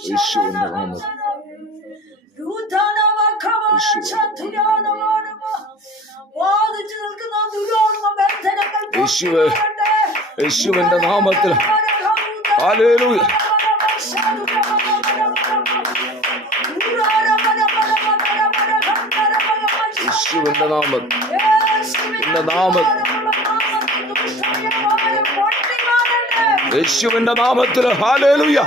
യേശുവിന്റെ നാമത്തിൽ യേശുവേ, യേശുവിന്റെ നാമത്തിൽ ഹല്ലേലൂയ. യേശുവിന്റെ നാമത്തിൽ, യേശുവിന്റെ നാമത്തിൽ ഹല്ലേലൂയ.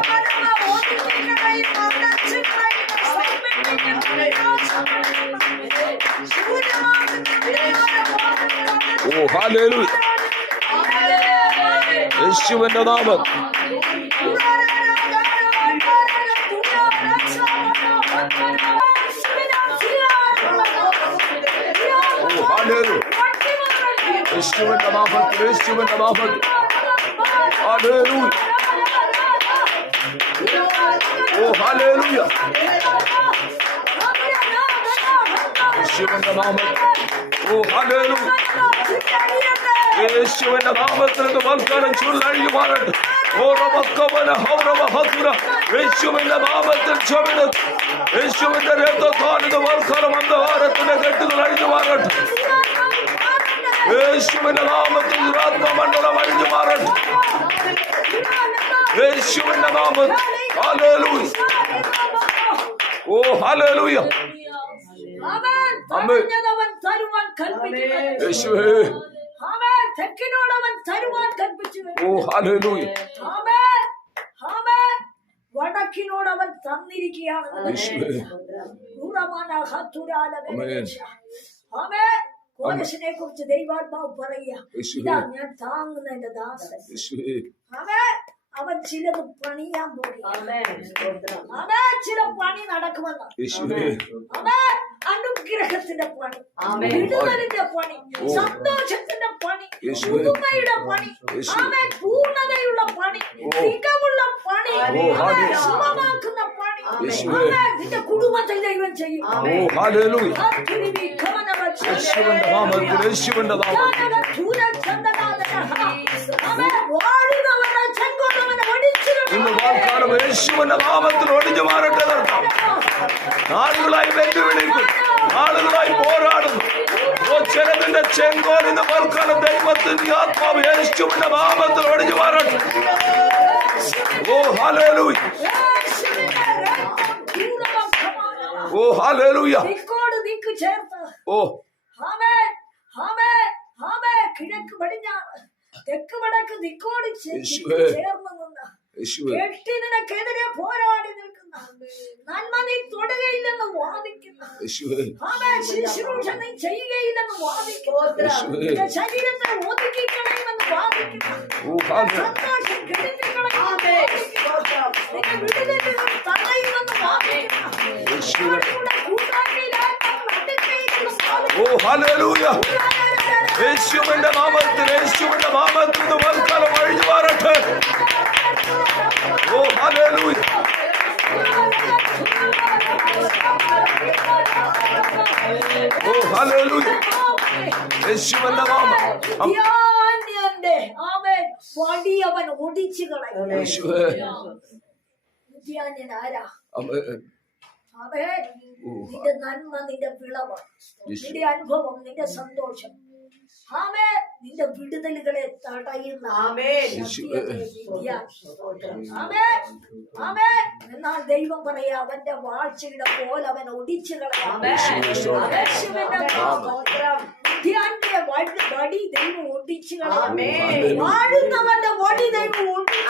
ഓ ഹല്ലേലൂയ. യേശുവിന്റെ നാമത്തിൽ യേശുവിന്റെ നാമത്തിൽ, യേശുവിന്റെ നാമത്തിൽ ഹല്ലേലൂയ. ഓ ഹല്ലേലൂയ. യേശുവിന്റെ നാമത്തിൽ, ഓ ഹല്ലേലൂയ. യേശുവിന്റെ നാമത്തിൽ വൽക്കാലം ചുരുളഴിഞ്ഞു മാറട്ടെ. യേശുവിന്റെ നാമത്തിൽ ചുമട്, യേശുവിന്റെ രക്തത്താൽ ഇത് വൽക്കാലം അന്ധകാരത്തിന്റെ കെട്ടുകൾ അഴിഞ്ഞു മാറട്ടെ. യേശുവിന്റെ നാമത്തിൽ ആത്മമണ്ഡലം അഴിഞ്ഞു മാറട്ടെ. യേശുവിന്റെ നാമത്തിൽ ഹല്ലേലൂയ. ഓ ഹല്ലേലൂയ. ആമേൻ. യേശുവേ. ഓ ഹല്ലേലൂയ. വടക്കിനോട് അവൻ തന്നിരിക്കുകയാണ്. കോരശിനെ കുറിച്ച് ദൈവാത്മാവ് പറയുക, ഇതാ ഞാൻ താങ്ങുന്ന എന്റെ ദാസൻ. അവൻ ചിലത് പണിയാൻ പോയി. അവൻ ചില പണി നടക്കുമെന്ന്. അവൻ അനുഗ്രഹത്തിന്റെ പണി, വിടുതലിന്റെ പണി, സന്തോഷത്തിന്റെ പണി, പുതുമയുടെ പണി, അവൻ പൂർണ്ണതയുള്ള പണി, മികവുള്ള പണി, സുഖമാക്കുന്ന പണി നിന്റെ കുടുംബത്തിൽ ദൈവം ചെയ്യും. യേശുവിന്റെ നാമത്തിൽ ഒടിഞ്ഞു മാറട്ടെ. നാളുകളായി വെല്ലുവിളിക്കും, നാളുകളായി പോരാടുന്നു. ചിലതിന്റെ ചെങ്കോലിന് പൽക്കാലം ദൈവത്തിന്റെ ആത്മാവ് യേശുവിന്റെ നാമത്തിൽ ഒടിഞ്ഞു മാറട്ടെ. ഓ ഹല്ലേലൂയ. ഓ ഹല്ലേലൂയ. ഓ കിഴക്ക് പടിഞ്ഞാറ് തെക്ക് വടക്ക് ദിക്കോട് ചേർന്ന് നിന്ന് കെട്ടിനെതിരെ പോരാടി നിൽക്കുന്ന, നന്മ നീ തൊടുകയില്ലെന്ന് വാദിക്കുന്ന, ശുശ്രൂഷ നീ ചെയ്യുകയില്ലെന്ന് വാദിക്കുന്ന, ശരീരത്തെ ഒതുക്കിക്കളയുമെന്ന് വാദിക്കുന്ന, സന്തോഷം കെടുത്തിക്കളയുമെന്ന് തടയുമെന്ന് വാദിക്കുന്ന, ഓ ഹല്ലേലൂയ. യേശുവിന്റെ നാമത്തിൽ, യേശുവിന്റെ നാമത്തിൽ വൽക്കാലം അഴിഞ്ഞു മാറട്ടെ. ഓ ഹല്ലേലൂയ. ഓ ഹല്ലേലൂയ. യേശുവിന്റെ നാമം അവൻ ഒടിച്ചു കളയും. നിന്റെ നന്മ, നിന്റെ വിളവ്, നിന്റെ അനുഭവം, നിന്റെ സന്തോഷം, നിന്റെ വിടുതലുകളെ തടയുന്ന എന്നാൽ ദൈവം പറയാ, അവന്റെ വാഴ്ചയുടെ പോലെ അവൻ ഒടിച്ചു കളയാം. വടി ദൈവം ഒടിച്ചു കളയാം. വാഴുന്നവന്റെ വടി ദൈവം ഒടിച്ചു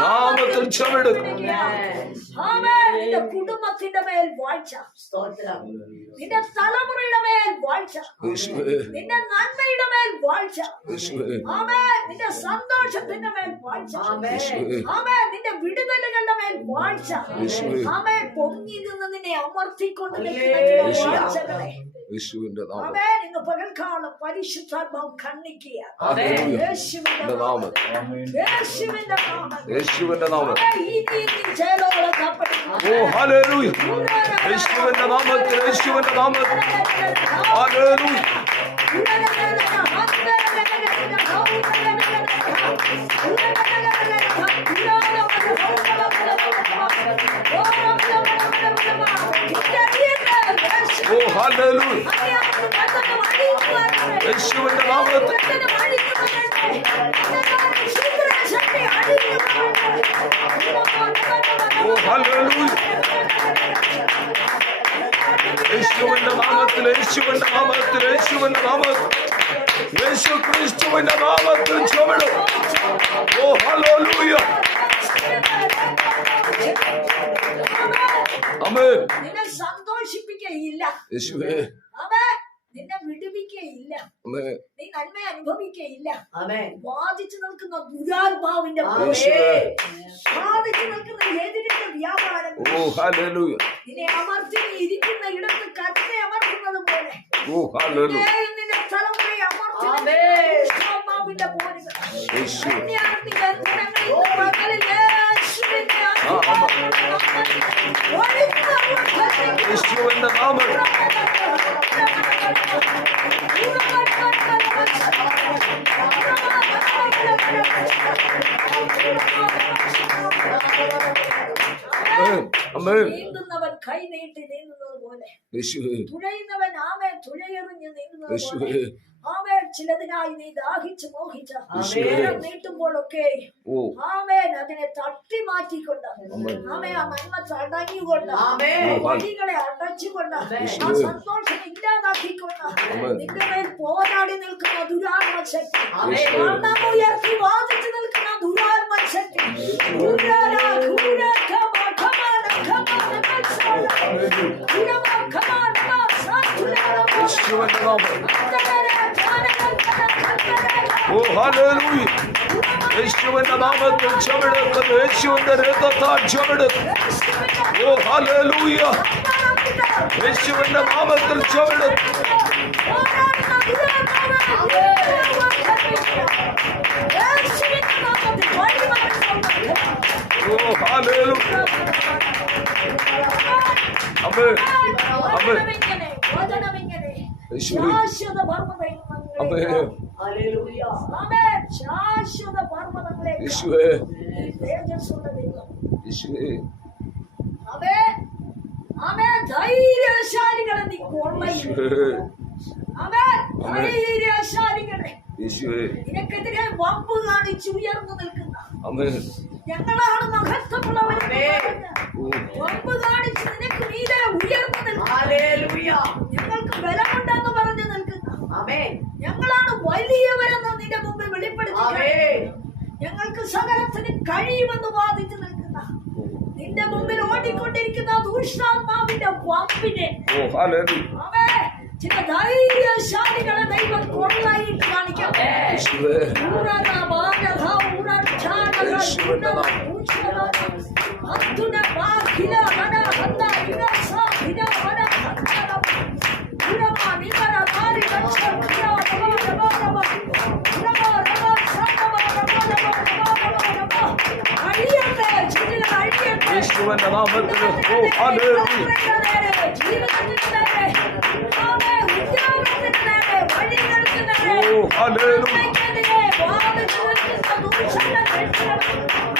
നാമത്തിൽ ക്ഷമെടുക്കും. നിന്റെ കുടുംബത്തിന്റെ മേൽ വാഴ്ച, നിന്റെ തലമുറയുടെ മേൽ വാഴ്ച, നിന്റെ നന്മയുടെ മേൽ വാഴ്ച, നിന്റെ സന്തോഷത്തിന്റെ മേൽ വാഴ്ച, നിന്റെ വിടുതലുകളുടെ മേൽ വാഴ്ച, പൊങ്ങി നിന്ന് നിന്നെ അമർത്തിക്കൊണ്ട് വാഴ്ചകളെ യേശുവിന്റെ നാമം. ആമേൻ. ഇന്ന് പകൽക്കാലം പരിശുദ്ധാത്മാവ് കണ്ണിക്കുക. ഹല്ലേലൂയ. യേശുവിന്റെ നാമം. യേശുവിന്റെ നാമം. യേശുവിന്റെ നാമം. ഈ നീതി ജയലോകം കപ്പടിക്കും. ഓ ഹല്ലേലൂയ. യേശുവിന്റെ നാമത്തിൽ, യേശുവിന്റെ നാമത്തിൽ. ഹല്ലേലൂയ. ഓ ഹല്ലേലൂയ. യേശുവിന്റെ നാമത്തിൽ. ഓ ഹല്ലേലൂയ. യേശുവിന്റെ നാമത്തിൽ, യേശുവിന്റെ നാമത്തിൽ, യേശുവിന്റെ നാമത്തിൽ, യേശു ക്രിസ്തുവിന്റെ നാമത്തിൽ ചുമടും. ഓ ഹല്ലേലൂയ. ആമേൻ. നിന്നെ സന്തോഷിപ്പിക്കുകയില്ല. യേശുവേ. ആമേൻ. നിന്നെ വിടുവിക്കുകയില്ല. ആമേൻ. നീ നന്മ അനുഭവിക്കുകയില്ല. ആമേൻ. ബാധിച്ചു നിൽക്കുന്ന ദുരാത്മാവിന്റെ യേശുവേ. ബാധിച്ചു നിൽക്കുന്ന എതിരിന്റെ വ്യാപാരം ഓ ഹല്ലേലൂയ. നിന്നെ അമർത്തി ഇരിക്കുന്ന ഇടത്ത് കത്തിനെ അമർത്തുന്നത് പോലെ ഓ ഹല്ലേലൂയ. നിന്റെ തലമുറയെ അമർത്തി ആമേൻ. ആത്മാവിന്റെ പോരുകൾ യേശു. കന്യാസ്ത്രീ ബന്ധനങ്ങളിൽ പകലിൽ യേശുവിന്റെ യേശുവിന്റെ നാമം. ആമേൻ. നീന്തുന്നവൻ കൈ നീട്ടി നീന്തുന്നത് പോലെ യേശുവേ. തുഴയുന്നവൻ ആമേ തുഴയെറിഞ്ഞ് നീന്തുന്നത് യേശുവേ. പോലെ ആമേൻ. ചിലതിനായി നീ ദാഹിച്ച് മോഹിച്ച യേശുവേ. നേരം നീട്ടുമ്പോഴൊക്കെ ഓ ആമേൻ അതിനെ തട്ടി മാറ്റിക്കൊണ്ട് ആമേൻ. ആമേ ആ നന്മ തടഞ്ഞുകൊണ്ട് ആമേൻ. ആ വഴികളെ അടച്ചുകൊണ്ട് ആ യേശുവേ. സന്തോഷം ഇല്ലാതാക്കിക്കൊണ്ട് ആമേൻ. നിന്റെ മേൽ പോരാടി നിൽക്കുന്ന ദുരാത്മ ശക്തി ആമേൻ. മരണം ഉയർത്തി വാദിച്ചു നിൽക്കുന്ന ദുരാത്മ ശക്തി ദുരാരാ, ദുരാ, ഖമ, ഖമാന, ഖമാന, മത്സര. ദുരമ, ഖമാന, സാധുരാ, യേശുവിന്റെ നാമം. അന്തരേ, ജ്ഞാനകൽപ്പന, കൽപ്പന. ഓ ഹല്ലേലൂയ. യേശുവിന്റെ നാമത്തിൽ ചുമടുക്കുന്നു. യേശുവിന്റെ രക്തത്താൽ ചുമടുന്നു. ഓ ഹല്ലേലൂയ. യേശുവിന്റെ നാമത്തിൽ ചുമടുന്നു. ഓ ഹല്ലേലൂയ. ആമേൻ. ആമേൻ. യേശുവേ. ആമേൻ. ഹല്ലേലൂയ. യേശുവേ. യേശുവേ. ധൈര്യശാലികളെ നീ കൊള്ളയും യേശുവേ. ധൈര്യശാലികളെ യേശുവേ. നിനക്കെതിരെ വമ്പ് കാണിച്ച് ഉയർന്നു നിൽക്കുന്ന ആമേൻ. ഞങ്ങളാണ് മഹത്വമുള്ളവരെന്ന് പറഞ്ഞ് ഓ വമ്പ് കാണിച്ച് നിനക്ക് മീതെ ഉയർന്നു നിൽക്കുന്ന ഹല്ലേലൂയ. ഞങ്ങൾക്ക് ബലമുണ്ടെന്ന് പറഞ്ഞു നിൽക്കുന്ന ആമേൻ. ഞങ്ങളാണ് വലിയവരെന്ന് നിന്റെ മുമ്പിൽ വെളിപ്പെടുത്തി ആമേൻ. ഞങ്ങൾക്ക് സകലത്തിന് കഴിയുമെന്ന് വാദിച്ചു നിൽക്കുന്ന നിന്റെ മുമ്പിൽ ഓടിക്കൊണ്ടിരിക്കുന്ന ദൂഷണാത്മാവിന്റെ വമ്പിനെ ഓ ഹല്ലേലൂയ. ആമേൻ. ചില ധൈര്യശാലികളെ ദൈവം കൊള്ളായിട്ട് കാണിക്കട്ടെ. യേശുവേ. ഊരന, ബാലഹ, ഉറച്ചാനഹ, ശുനഹ, ഊഷണഹ, അത്തുന, ബാഖില, ഹന, ഹന്ന, ഇനസ, ഹിന, ഹന, ഹന്നന, ഉരമ, നിമന, മാരി, ലക്ഷ, ഹിന, രമ, രമ, രമ, രമ, രമ, സനമ, രമ, രമ, രമ, രമ, രമ. അഴിയട്ടെ, ചുറ്റികൾ അഴിയട്ടെ. യേശുവിന്റെ നാമത്തിൽ. ഓ ഹല്ലേലൂയ. ജീവിതത്തിന്റെ നേരെ, ആമേൻ, ഉദ്യോഗത്തിന്റെ നേരെ, വഴികൾക്ക് നേരെ, ഓ ഹല്ലേലൂയ. ഉമ്മയ്ക്കെതിരെ വാദിച്ചു നിൽക്കുന്ന ദൂഷണ കെട്ടുകൾ,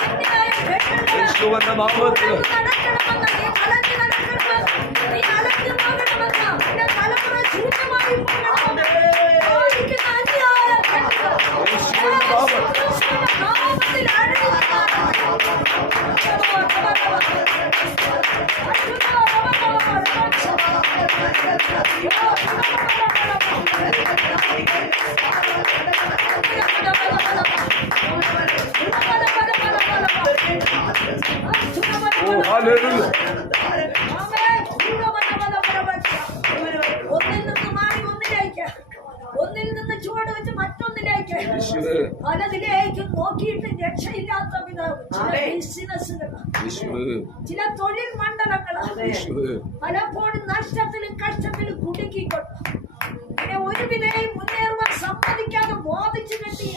അന്യായ കെട്ടുകൾ, യേശുവിന്റെ നാമത്തിൽ. നടക്കണമെന്ന് നീ അലഞ്ഞു നടക്കണമെന്ന്, നീ അലഞ്ഞു പോകണമെന്ന്, നിന്റെ തലമുറ ശൂന്യമായി പോകണമെന്ന് വാദിക്കുന്ന അന്യായ കെട്ടുകൾ, യേശുവിന്റെ നാമത്തിൽ. യേശുക്രിസ്തുവിന്റെ നാമത്തിൽ അഴിഞ്ഞു ഓ ഹല്ലേലൂയ. ഒന്നിൽ നിന്ന് മാറി ഒന്നിലേക്ക്, ഒന്നിൽ നിന്ന് ചുവട് വെച്ച് മറ്റൊന്നിലേക്ക്, യേശുവേ. പലതിലേക്ക് നോക്കിയിട്ട് രക്ഷയില്ലാത്ത വിധം ചില ആമേൻ. ബിസിനസ്സുകൾ ചില തൊഴിൽ മണ്ഡലങ്ങള് പലപ്പോഴും നഷ്ടത്തിലും കഷ്ടത്തിലും കുടുക്കിക്കൊണ്ട് പിന്നെ ഒരു വിധയും മുന്നേറുവാൻ സമ്മതിക്കാതെ വാദിച്ചു കെട്ടിയ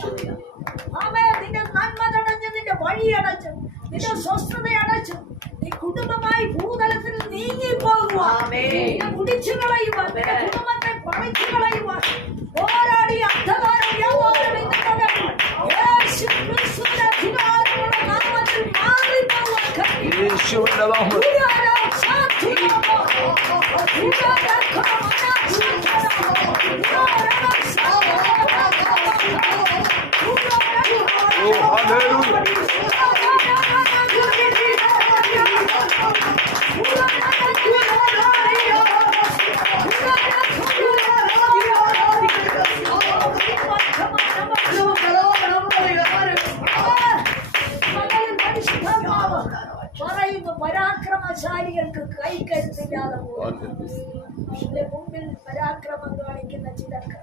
നിന്റെ നന്മ തടഞ്ഞ്, നിന്റെ വഴി അടച്ചു, നിന്റെ സ്വസ്ഥത അടച്ചു, നീ കുടുംബമായി ഭൂതലത്തിൽ നീങ്ങി പോകുവാൻ, കുടിച്ചു കളയുവാൻ, നിന്റെ കുടുംബത്തെ പറിച്ചു കളയുവാൻ പോരാടി അന്ധകാരം വ്യാപാരം യേശു ക്രിസ്തുവിന്റെ അധികാരമുള്ള നാമത്തിൽ മാറിപ്പോവാൻ യേശുവിന്റെ നാമത്തിൽ പറയുന്നു പരാക്രമശാലികൾക്ക് കൈക്കരുത്തില്ലാതെ പോകും. മുമ്പിൽ പരാക്രമം കാണിക്കുന്ന ചിലർക്ക്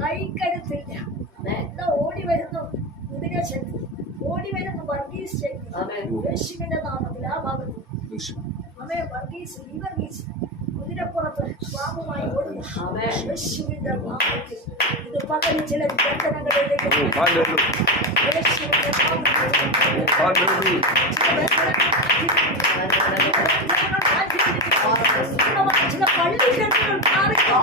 കൈക്കരുത്തില്ല. എന്താ ഓടി വരുന്നു കുതിരശക്തി, ഓടി വരുന്നു വർഗീസ് ശക്തി. യേശുവിന്റെ നാമത്തിൽ ആ ഭാഗത്ത് വർഗീസ് ഈ വർഗീസ് കുതിരപ്പുറത്ത് സ്വാമമായി ഓടുന്നു. യേശുവിന്റെ നാമത്തിൽ ഇത് പകൽ ചില ബന്ധനങ്ങളിലേക്ക് യേശുവിന്റെ ചില പള്ളിക്കെട്ടുകൾ മാറിക്കോ.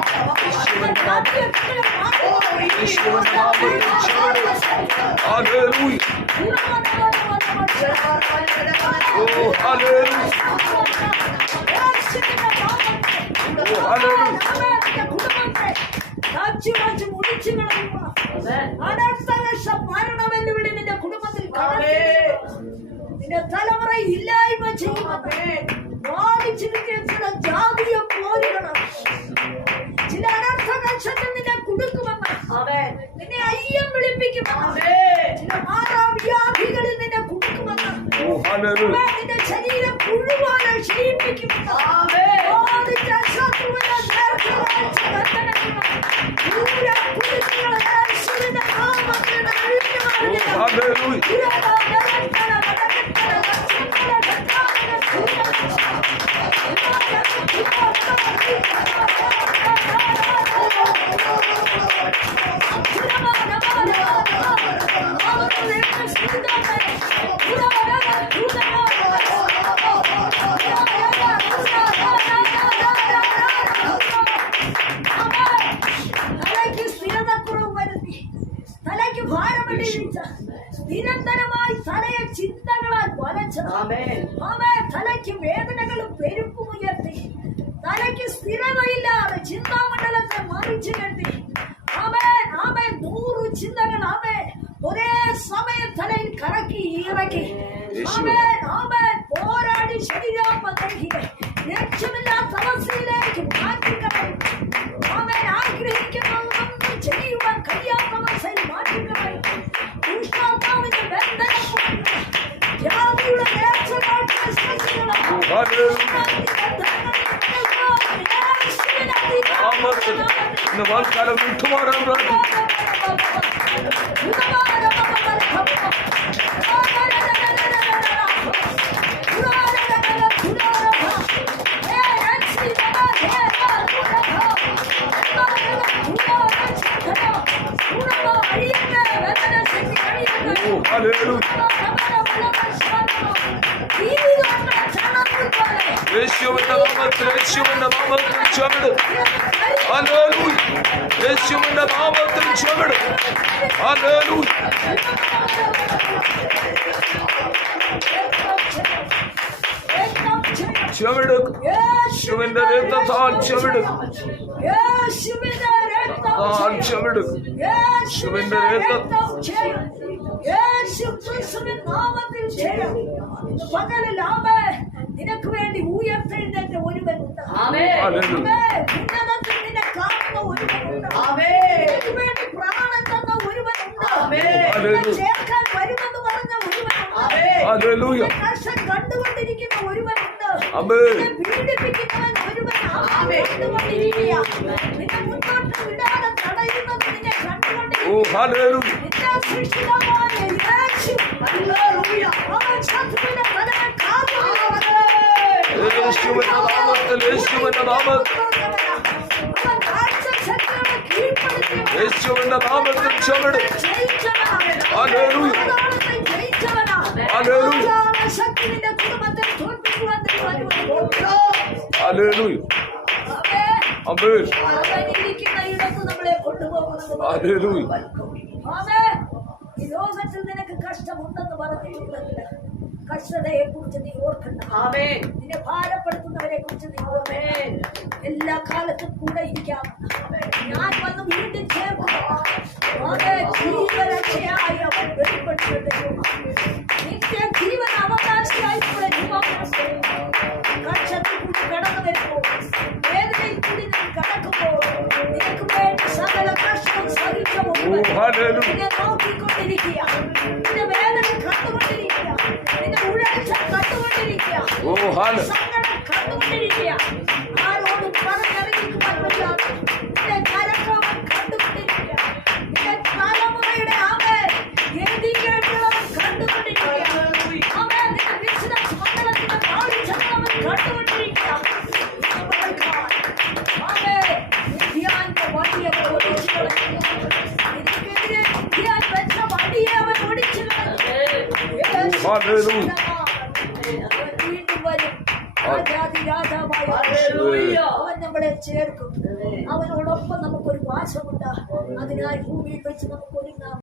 മരണമെന്നുവിളി നിന്റെ കുടുംബത്തിൽ നിന്റെ തലമുറ ഇല്ലായ്മ ചെയ്യുമെന്ന് വാദിച്ചിരിക്കുന്ന ചില ജാതീയ പോരുകളും ചില അനർത്ഥ നക്ഷത്രം നിന്നെ കൊടുക്കുമെന്ന് നിന്നെ അയ്യം വിളിപ്പിക്കുമെന്ന് ചില മാറാവ്യാധികളിൽ നിന്നെ കൊടുക്കുമെന്ന് നിന്റെ ശരീരം മുഴുവൻ ക്ഷയിപ്പിക്കുമെന്ന് നിന്റെ ശത്രുവിനെ നിരന്തരമായി തലയെ ചിന്തകളാൽ വലച്ചത് തലയ്ക്ക് വേദനകളും പെരുപ്പും ഉയർത്തി തലയ്ക്ക് സ്ഥിരതയില്ലാതെ ചിന്താമണ്ഡലത്തെ മറിച്ചു കെട്ടി 100 ചിന്തകൾ ഒരേ സമയം തലയിൽ കറക്കി ഇറക്കി പോരാടി ശരീരാത്മ ലക്ഷ്യമില്ലാത്ത അവസ്ഥയിലേക്ക് മാറ്റിക്കളയും. ആഗ്രഹിക്കുന്നതൊന്നും ചെയ്യുവാൻ കഴിയാത്ത അവസ്ഥയിൽ മാറ്റിക്കളയും. ദുഷ്ടാത്മാവിന്റെ ബന്ധനം ജാതിയുടെ വാൽക്കാലം വിട്ടുമാറാൻ യേശുവിന്റെ നാമത്തിൽ ചുമട്. ഹല്ലേലൂയ. യേശുവിന്റെ നാമത്തിൽ ചുമട്. ഹല്ലേലൂയ. ചുമട്. യേശുവിന്റെ രക്തത്താൽ ചുമട്. ചുമട്. യേശുവിന്റെ രക്തത്താൽ നിനക്ക് വേണ്ടി ഉയർത്തെഴുന്നേറ്റ ഒരുവനുണ്ട്. ഉന്നതത്തിൽ നിന്നെ കാണുന്ന ഒരുവനുണ്ട്. നിനക്ക് വേണ്ടി പ്രാണൻ തന്ന ഒരുവനുണ്ട്. ചേർക്കാൻ വരുമെന്ന് പറഞ്ഞ ഒരുവനുണ്ട്. കർഷൻ കണ്ടുകൊണ്ടിരിക്കുന്ന ഒരുവനുണ്ട്. പീഡിപ്പിക്കുന്നവൻ ഒരുവൻ കണ്ടുകൊണ്ടിരിക്കുക. നിന്നെ മുന്നോട്ട് വിടാതെ തടയുന്നത് നിന്നെ കണ്ടുകൊണ്ടിരിക്കുക. സൃഷ്ടിതാവായ യേശു ശോഭനടുത്ത് ജയിച്ചവനാണ്. ഹല്ലേലൂയ. പാതാളത്തെ ജയിച്ചവനാണ്. ഹല്ലേലൂയ. പാതാള ശക്തി നിന്റെ കുടുംബത്തെ തോൽപ്പിക്കുവാൻ ദൈവം അനുവദിക്കുന്നു. ഹല്ലേലൂയ. ആമേൻ. ആമേൻ. അവൻ ഇരിക്കുന്ന ഇടത്ത് നമ്മളെ കൊണ്ടുപോകുന്നത് ഹല്ലേലൂയ. ആമേൻ. ഈ ലോകത്തിൽ നിനക്ക് കഷ്ടമുണ്ടെന്ന് പറഞ്ഞിട്ടുണ്ടെങ്കിൽ കഷ്ടതയെ കുറിച്ച് നീ ഓർക്കണ്ട. ആമേൻ. നിന്നെ ഭാരപ്പെടുത്തുന്നവരെ കുറിച്ച് നീ ഓർമ്മേൻ. എല്ലാ കാലത്തും കൂടെ ഇരിക്കാം. ഞാൻ വന്ന് വീണ്ടും ചേർക്കും. ജീവരക്ഷയായി അവൻ വെളിപ്പെട്ടിട്ടുണ്ട്. നിത്യ ജീവൻ അവകാശിയായി കൂടെ കക്ഷത്തിൽ കൂടി കടന്നു വരുമ്പോൾ വേദനയിൽ കൂടി നീ കടക്കുമ്പോൾ നിനക്ക് വേണ്ടി സകല കഷ്ടം സഹിച്ചപ്പോൾ നിന്നെ നോക്കിക്കൊണ്ടിരിക്കുക. നിന്റെ വേദന കണ്ടുകൊണ്ടിരിക്കുക. നിന്റെ ഉഴച്ച കണ്ടുകൊണ്ടിരിക്കുക. സങ്കടം കണ്ടുകൊണ്ടിരിക്കുക. ആരോടും പറഞ്ഞറിയിക്കുവാൻ വയ്യാതെ നിന്റെ കരക്കവൻ കണ്ടുകൊണ്ടിരിക്കുക. നിന്റെ തലമുറയുടെ ആമേൻ എഴുതിക്കേണ്ടവൻ കണ്ടുകൊണ്ടിരിക്കുക. ആമേൻ നിന്റെ വിശുദ്ധ സ്മരണത്തിന്റെ കാഴ്ചകളവൻ കണ്ടുകൊണ്ടിരിക്കുക. ആമേൻ നിത്യാന്റെ വടിയെ അവൻ ഒടിച്ചു കളഞ്ഞു. എനിക്കെതിരെ നിത്യാൻ വെച്ച വടിയെ അവൻ ഒടിച്ചു കളഞ്ഞു. ഹല്ലേലൂയ. അവൻ വീണ്ടും വരും. രാജാതി രാജാവായ ഹല്ലേലൂയ. അവൻ നമ്മളെ ചേർക്കും. അവനോടൊപ്പം നമുക്കൊരു വാസമുണ്ട്. അതിനായി ഭൂമിയിൽ വെച്ച് നമുക്ക് ഒരുങ്ങാം.